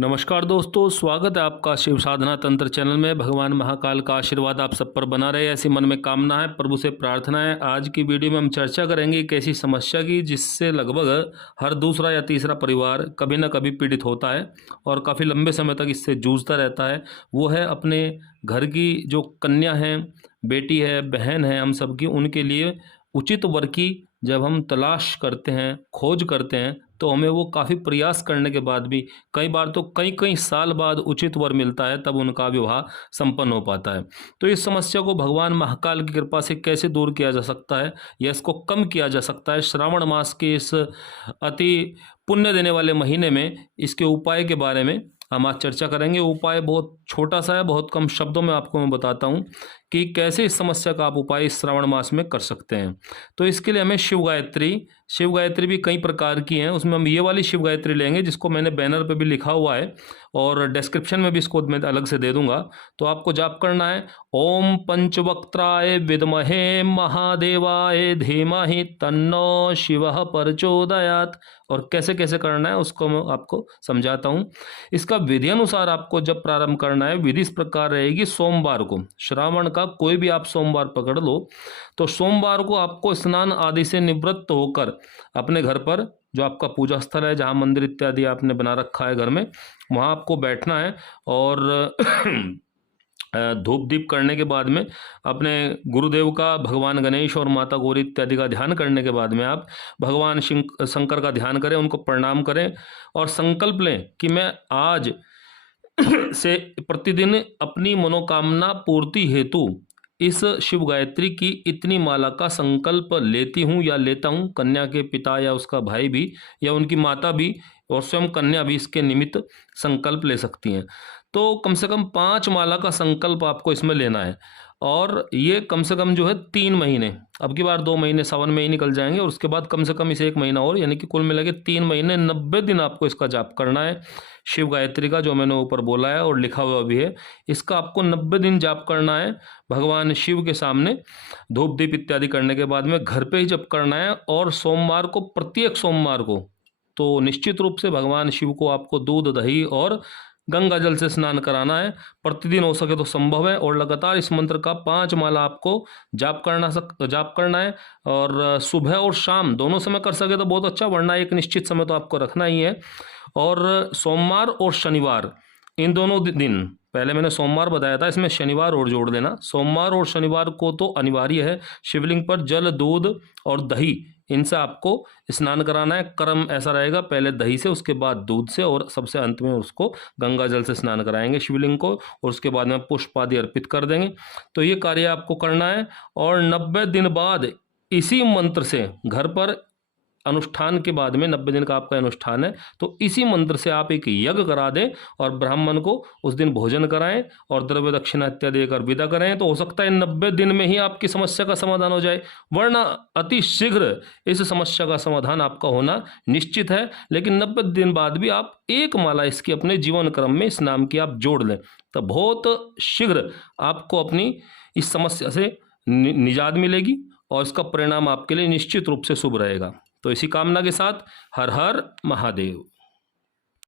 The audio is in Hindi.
नमस्कार दोस्तों, स्वागत है आपका शिव साधना तंत्र चैनल में। भगवान महाकाल का आशीर्वाद आप सब पर बना रहे, ऐसी मन में कामना है, प्रभु से प्रार्थना है। आज की वीडियो में हम चर्चा करेंगे एक ऐसी समस्या की जिससे लगभग हर दूसरा या तीसरा परिवार कभी ना कभी पीड़ित होता है और काफ़ी लंबे समय तक इससे जूझता रहता है। वो है अपने घर की जो कन्या है, बेटी है, बहन है, हम सब की, उनके लिए उचित वर की जब हम तलाश करते हैं, खोज करते हैं, तो हमें वो काफ़ी प्रयास करने के बाद भी कई बार तो कई कई साल बाद उचित वर मिलता है, तब उनका विवाह संपन्न हो पाता है। तो इस समस्या को भगवान महाकाल की कृपा से कैसे दूर किया जा सकता है या इसको कम किया जा सकता है, श्रावण मास के इस अति पुण्य देने वाले महीने में इसके उपाय के बारे में हम आज चर्चा करेंगे। उपाय बहुत छोटा सा है, बहुत कम शब्दों में आपको मैं बताता हूँ कि कैसे इस समस्या का आप उपाय इस श्रावण मास में कर सकते हैं। तो इसके लिए हमें शिव गायत्री भी कई प्रकार की हैं, उसमें हम ये वाली शिव गायत्री लेंगे जिसको मैंने बैनर पे भी लिखा हुआ है और डिस्क्रिप्शन में भी इसको मैं अलग से दे दूंगा। तो आपको जाप करना है ओम पंचवक्त्राय विद्महे महादेवाय धीमहि तन्नो शिवः प्रचोदयात्। और कैसे कैसे करना है उसको मैं आपको समझाता हूँ। इसका विधि अनुसार आपको जब प्रारंभ करना है, विधि इस प्रकार रहेगी। सोमवार को, श्रावण का कोई भी आप सोमवार पकड़ लो, तो सोमवार को आपको स्नान आदि से निवृत्त होकर अपने घर पर जो आपका पूजा स्थल है, जहाँ मंदिर इत्यादि आपने बना रखा है घर में, वहाँ आपको बैठना है और धूप दीप करने के बाद में अपने गुरुदेव का, भगवान गणेश और माता गौरी इत्यादि का ध्यान करने के बाद में आप भगवान शंकर का ध्यान करें, उनको प्रणाम करें और संकल्प लें कि मैं आज से प्रतिदिन अपनी मनोकामना पूर्ति हेतु इस शिव गायत्री की इतनी माला का संकल्प लेती हूँ या लेता हूँ। कन्या के पिता या उसका भाई भी या उनकी माता भी और स्वयं कन्या भी इसके निमित्त संकल्प ले सकती हैं। तो कम से कम 5 माला का संकल्प आपको इसमें लेना है और ये कम से कम जो है 3 महीने, अब की बार 2 महीने सावन में ही निकल जाएंगे और उसके बाद कम से कम इसे 1 महीना और, यानी कि कुल मिला के 3 महीने 90 दिन आपको इसका जाप करना है। शिव गायत्री का जो मैंने ऊपर बोला है और लिखा हुआ भी है, इसका आपको 90 दिन जाप करना है भगवान शिव के सामने धूप दीप इत्यादि करने के बाद में। घर पे ही जप करना है और सोमवार को, प्रत्येक सोमवार को तो निश्चित रूप से भगवान शिव को आपको दूध दही और गंगा जल से स्नान कराना है। प्रतिदिन हो सके तो संभव है और लगातार इस मंत्र का 5 माला आपको जाप करना है और सुबह और शाम दोनों समय कर सके तो बहुत अच्छा, वरना एक निश्चित समय तो आपको रखना ही है। और सोमवार और शनिवार, इन दोनों दिन, पहले मैंने सोमवार बताया था, इसमें शनिवार और जोड़ देना। सोमवार और शनिवार को तो अनिवार्य है शिवलिंग पर जल, दूध और दही, इनसे आपको स्नान कराना है। क्रम ऐसा रहेगा, पहले दही से, उसके बाद दूध से और सबसे अंत में उसको गंगा जल से स्नान कराएंगे शिवलिंग को और उसके बाद में पुष्प आदि अर्पित कर देंगे। तो ये कार्य आपको करना है और 90 दिन बाद इसी मंत्र से घर पर अनुष्ठान के बाद में, 90 दिन का आपका अनुष्ठान है, तो इसी मंत्र से आप एक यज्ञ करा दें और ब्राह्मण को उस दिन भोजन कराएं और द्रव्य दक्षिणा इत्यादि देकर विदा करें। तो हो सकता है 90 दिन में ही आपकी समस्या का समाधान हो जाए, वरना अति शीघ्र इस समस्या का समाधान आपका होना निश्चित है। लेकिन 90 दिन बाद भी आप एक माला इसकी अपने जीवन क्रम में इस नाम की आप जोड़ लें, तो बहुत शीघ्र आपको अपनी इस समस्या से निजात मिलेगी और इसका परिणाम आपके लिए निश्चित रूप से शुभ रहेगा। तो इसी कामना के साथ हर हर महादेव।